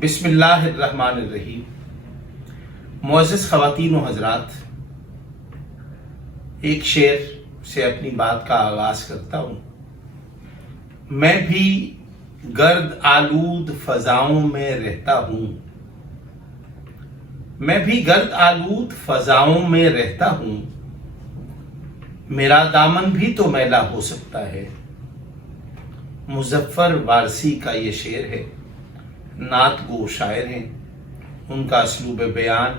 بسم اللہ الرحمن الرحیم۔ معزز خواتین و حضرات، ایک شعر سے اپنی بات کا آغاز کرتا ہوں۔ میں بھی گرد آلود فضاؤں میں رہتا ہوں، میں بھی گرد آلود فضاؤں میں رہتا ہوں، میرا دامن بھی تو میلا ہو سکتا ہے۔ مظفر وارثی کا یہ شعر ہے۔ نعت گو شاعر ہیں، ان کا اسلوب بیان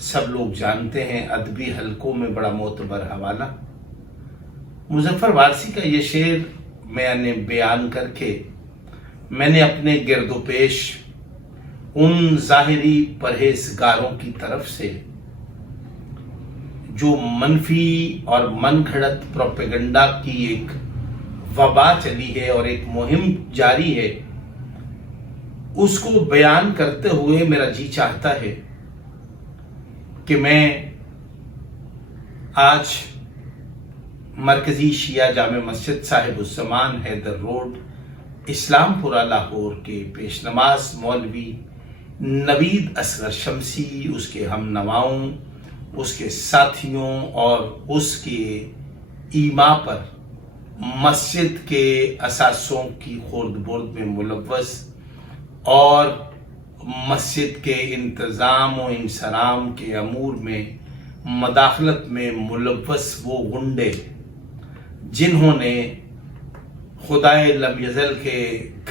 سب لوگ جانتے ہیں، ادبی حلقوں میں بڑا معتبر حوالہ۔ مظفر وارثی کا یہ شعر میں نے بیان کر کے میں نے اپنے گرد و پیش ان ظاہری پرہیزگاروں کی طرف سے جو منفی اور من گھڑت پروپیگنڈا کی ایک وبا چلی ہے اور ایک مہم جاری ہے، اس کو بیان کرتے ہوئے میرا جی چاہتا ہے کہ میں آج مرکزی شیعہ جامع مسجد صاحب الزمان حیدر روڈ اسلام پورہ لاہور کے پیش نماز مولوی نوید اصغر شمسی، اس کے ہم نواؤں، اس کے ساتھیوں اور اس کے ایما پر مسجد کے اثاثوں کی خورد برد میں ملوث اور مسجد کے انتظام و انصرام کے امور میں مداخلت میں ملوث وہ غنڈے جنہوں نے خدائے لم یزل کے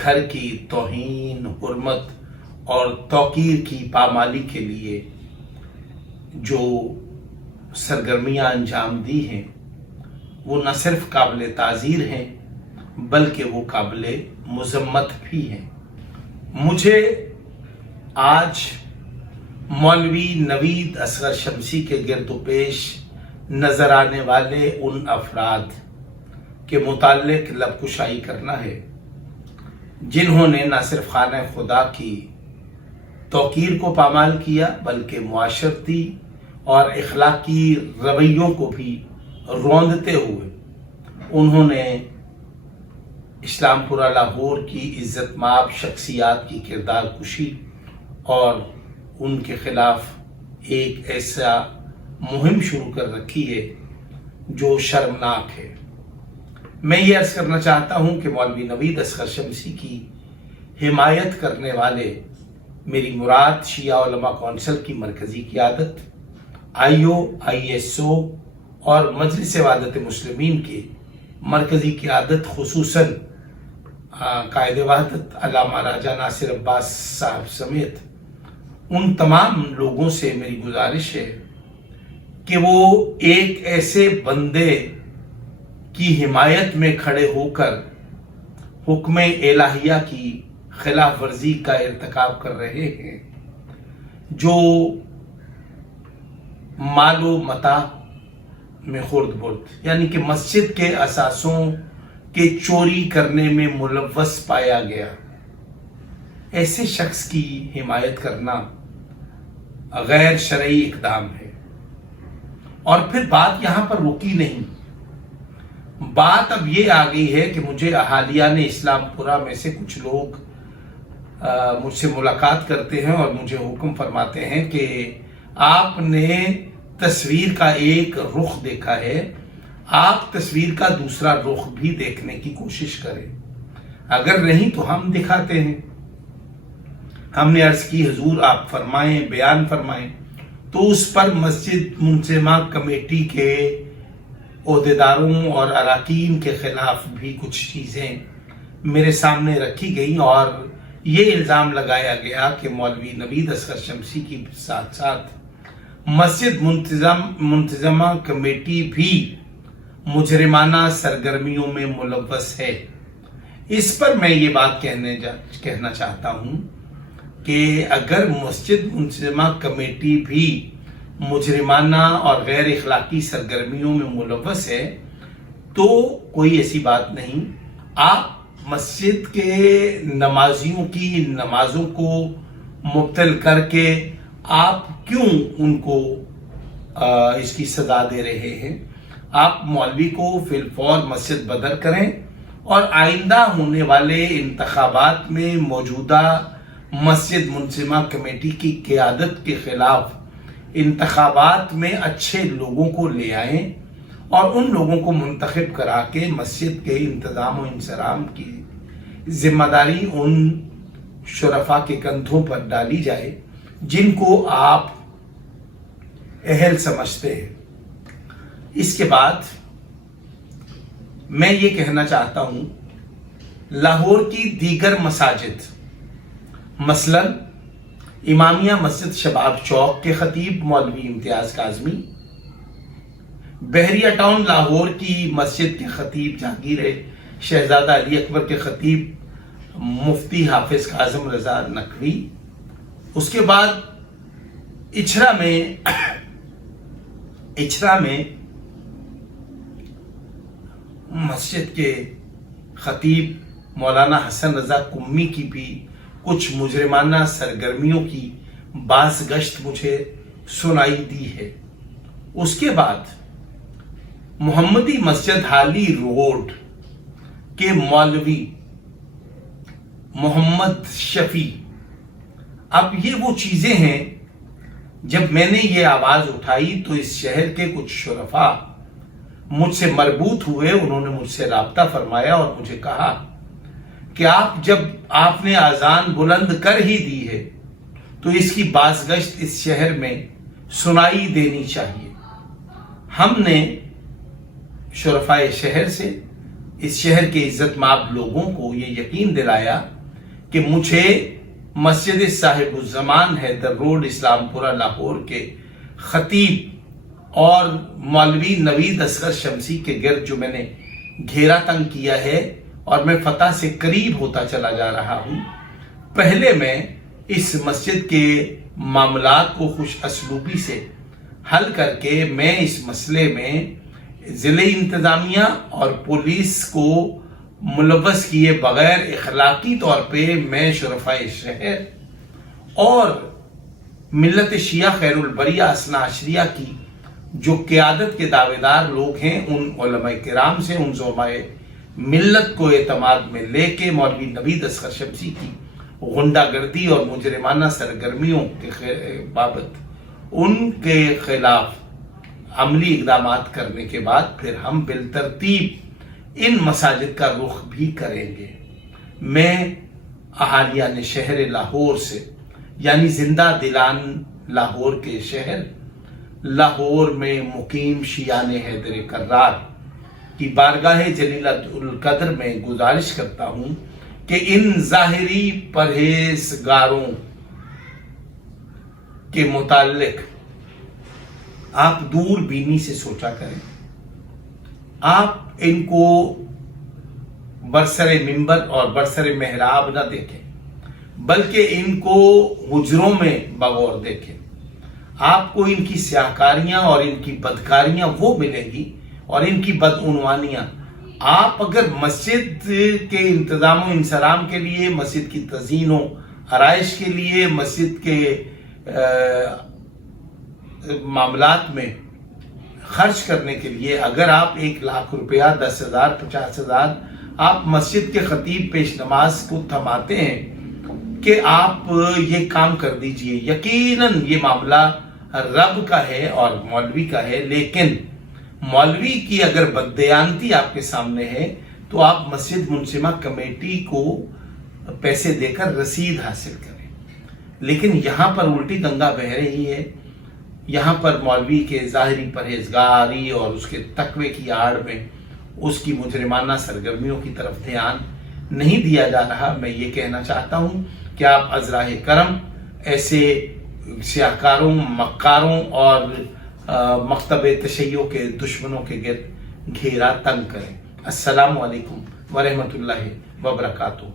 گھر کی توہین، حرمت اور توقیر کی پامالی کے لیے جو سرگرمیاں انجام دی ہیں، وہ نہ صرف قابل تعزیر ہیں بلکہ وہ قابل مذمت بھی ہیں۔ مجھے آج مولوی نوید اصغر شمسی کے گرد و پیش نظر آنے والے ان افراد کے متعلق لب کشائی کرنا ہے جنہوں نے نہ صرف خانہ خدا کی توقیر کو پامال کیا بلکہ معاشرتی اور اخلاقی رویوں کو بھی روندتے ہوئے انہوں نے اسلام پورہ لاہور کی عزت مآب شخصیات کی کردار کشی اور ان کے خلاف ایک ایسا مہم شروع کر رکھی ہے جو شرمناک ہے۔ میں یہ عرض کرنا چاہتا ہوں کہ مولوی نوید اصغر شمسی کی حمایت کرنے والے میری مراد شیعہ علماء کونسل کی مرکزی قیادت، ISO اور مجلس وحدت مسلمین کے مرکزی قیادت، خصوصاً قائد وحدت علامہ راجہ ناصر عباس صاحب سمیت ان تمام لوگوں سے میری گزارش ہے کہ وہ ایک ایسے بندے کی حمایت میں کھڑے ہو کر حکم الہیہ کی خلاف ورزی کا ارتکاب کر رہے ہیں، جو مال و متاع میں خورد برد یعنی کہ مسجد کے اثاثوں کے چوری کرنے میں ملوث پایا گیا، ایسے شخص کی حمایت کرنا غیر شرعی اقدام ہے۔ اور پھر بات یہاں پر رکی نہیں، بات اب یہ آ گئی ہے کہ مجھے اہالیان اسلام پورہ میں سے کچھ لوگ مجھ سے ملاقات کرتے ہیں اور مجھے حکم فرماتے ہیں کہ آپ نے تصویر کا ایک رخ دیکھا ہے، آپ تصویر کا دوسرا رخ بھی دیکھنے کی کوشش کریں، اگر نہیں تو ہم دکھاتے ہیں۔ ہم نے عرض کی حضور آپ فرمائیں، بیان فرمائیں، تو اس پر مسجد منظمہ کمیٹی کے عہدیداروں اور اراکین کے خلاف بھی کچھ چیزیں میرے سامنے رکھی گئیں اور یہ الزام لگایا گیا کہ مولوی نوید اصغر شمسی کی ساتھ ساتھ مسجد منتظمہ کمیٹی بھی مجرمانہ سرگرمیوں میں ملوث ہے۔ اس پر میں یہ بات کہنا چاہتا ہوں کہ اگر مسجد منتظمہ کمیٹی بھی مجرمانہ اور غیر اخلاقی سرگرمیوں میں ملوث ہے تو کوئی ایسی بات نہیں، آپ مسجد کے نمازیوں کی نمازوں کو مبطل کر کے آپ کیوں ان کو اس کی سزا دے رہے ہیں؟ آپ مولوی کو فی الفور مسجد بدر کریں اور آئندہ ہونے والے انتخابات میں موجودہ مسجد منصمہ کمیٹی کی قیادت کے خلاف انتخابات میں اچھے لوگوں کو لے آئیں اور ان لوگوں کو منتخب کرا کے مسجد کے انتظام و انصرام کی ذمہ داری ان شرفاء کے کندھوں پر ڈالی جائے جن کو آپ اہل سمجھتے ہیں۔ اس کے بعد میں یہ کہنا چاہتا ہوں، لاہور کی دیگر مساجد مثلا امامیہ مسجد شباب چوک کے خطیب مولوی امتیاز کاظمی، بحریہ ٹاؤن لاہور کی مسجد کے خطیب جہانگیر شہزادہ علی اکبر کے خطیب مفتی حافظ کاظم رضا نقوی، اس کے بعد اچھرا میں مسجد کے خطیب مولانا حسن رضا قمی کی بھی کچھ مجرمانہ سرگرمیوں کی باز گشت مجھے سنائی دی ہے۔ اس کے بعد محمدی مسجد حالی روڈ کے مولوی محمد شفیع، اب یہ وہ چیزیں ہیں، جب میں نے یہ آواز اٹھائی تو اس شہر کے کچھ شرفاء مجھ سے مربوط ہوئے، انہوں نے مجھ سے رابطہ فرمایا اور مجھے کہا کہ جب آپ نے اذان بلند کر ہی دی ہے تو اس کی بازگشت اس شہر میں سنائی دینی چاہیے۔ ہم نے شرفاء شہر سے اس شہر کے عزت مآب لوگوں کو یہ یقین دلایا کہ مجھے مسجد صاحب الزمان حیدر روڈ اسلام پورہ لاہور کے خطیب اور مولوی نوید اصغر شمسی کے گرد جو میں نے گھیرا تنگ کیا ہے اور میں فتح سے قریب ہوتا چلا جا رہا ہوں، پہلے میں اس مسجد کے معاملات کو خوش اسلوبی سے حل کر کے میں اس مسئلے میں ضلع انتظامیہ اور پولیس کو ملوث کیے بغیر اخلاقی طور پہ میں شرفاء شہر اور ملت شیعہ خیر البریہ اثنا عشریہ کی جو قیادت کے دعوے دار لوگ ہیں، ان علماء کرام سے، ان علماء ملت کو اعتماد میں لے کے مولوی نوید اصغر شمسی کی غنڈہ گردی اور مجرمانہ سرگرمیوں کے بابت ان کے خلاف عملی اقدامات کرنے کے بعد پھر ہم بالترتیب ان مساجد کا رخ بھی کریں گے۔ میں اہالیان شہر لاہور سے، یعنی زندہ دلان لاہور کے شہر لاہور میں مقیم شیعان حیدر کرار کی بارگاہ جلیلہ القدر میں گزارش کرتا ہوں کہ ان ظاہری پرہیزگاروں کے متعلق آپ دور بینی سے سوچا کریں۔ آپ ان کو برسر منبر اور برسر محراب نہ دیکھیں، بلکہ ان کو حجروں میں بغور دیکھیں۔ آپ کو ان کی سیاہکاریاں اور ان کی بدکاریاں وہ ملیں گی اور ان کی بدعنوانیاں۔ آپ اگر مسجد کے انتظام و انصرام کے لیے، مسجد کی تزئین و آرائش کے لیے، مسجد کے معاملات میں خرچ کرنے کے لیے اگر آپ 1,00,000 روپیہ، 10,000، 50,000 آپ مسجد کے خطیب پیش نماز کو تھماتے ہیں کہ آپ یہ کام کر دیجئے، یقیناً یہ معاملہ رب کا ہے اور مولوی کا ہے، لیکن مولوی کی اگر بددیانتی آپ کے سامنے ہے تو آپ مسجد منصمہ کمیٹی کو پیسے دے کر رسید حاصل کریں۔ لیکن یہاں پر الٹی گنگا بہہ رہی ہے، یہاں پر مولوی کے ظاہری پرہیزگاری اور اس کے تقوی کی آڑ میں اس کی مجرمانہ سرگرمیوں کی طرف دھیان نہیں دیا جا رہا۔ میں یہ کہنا چاہتا ہوں کہ آپ ازراہ کرم ایسے سیاہکاروں، مکاروں اور مکتب تشیع کے دشمنوں کے گرد گھیرا تنگ کریں۔ السلام علیکم ورحمۃ اللہ وبرکاتہ۔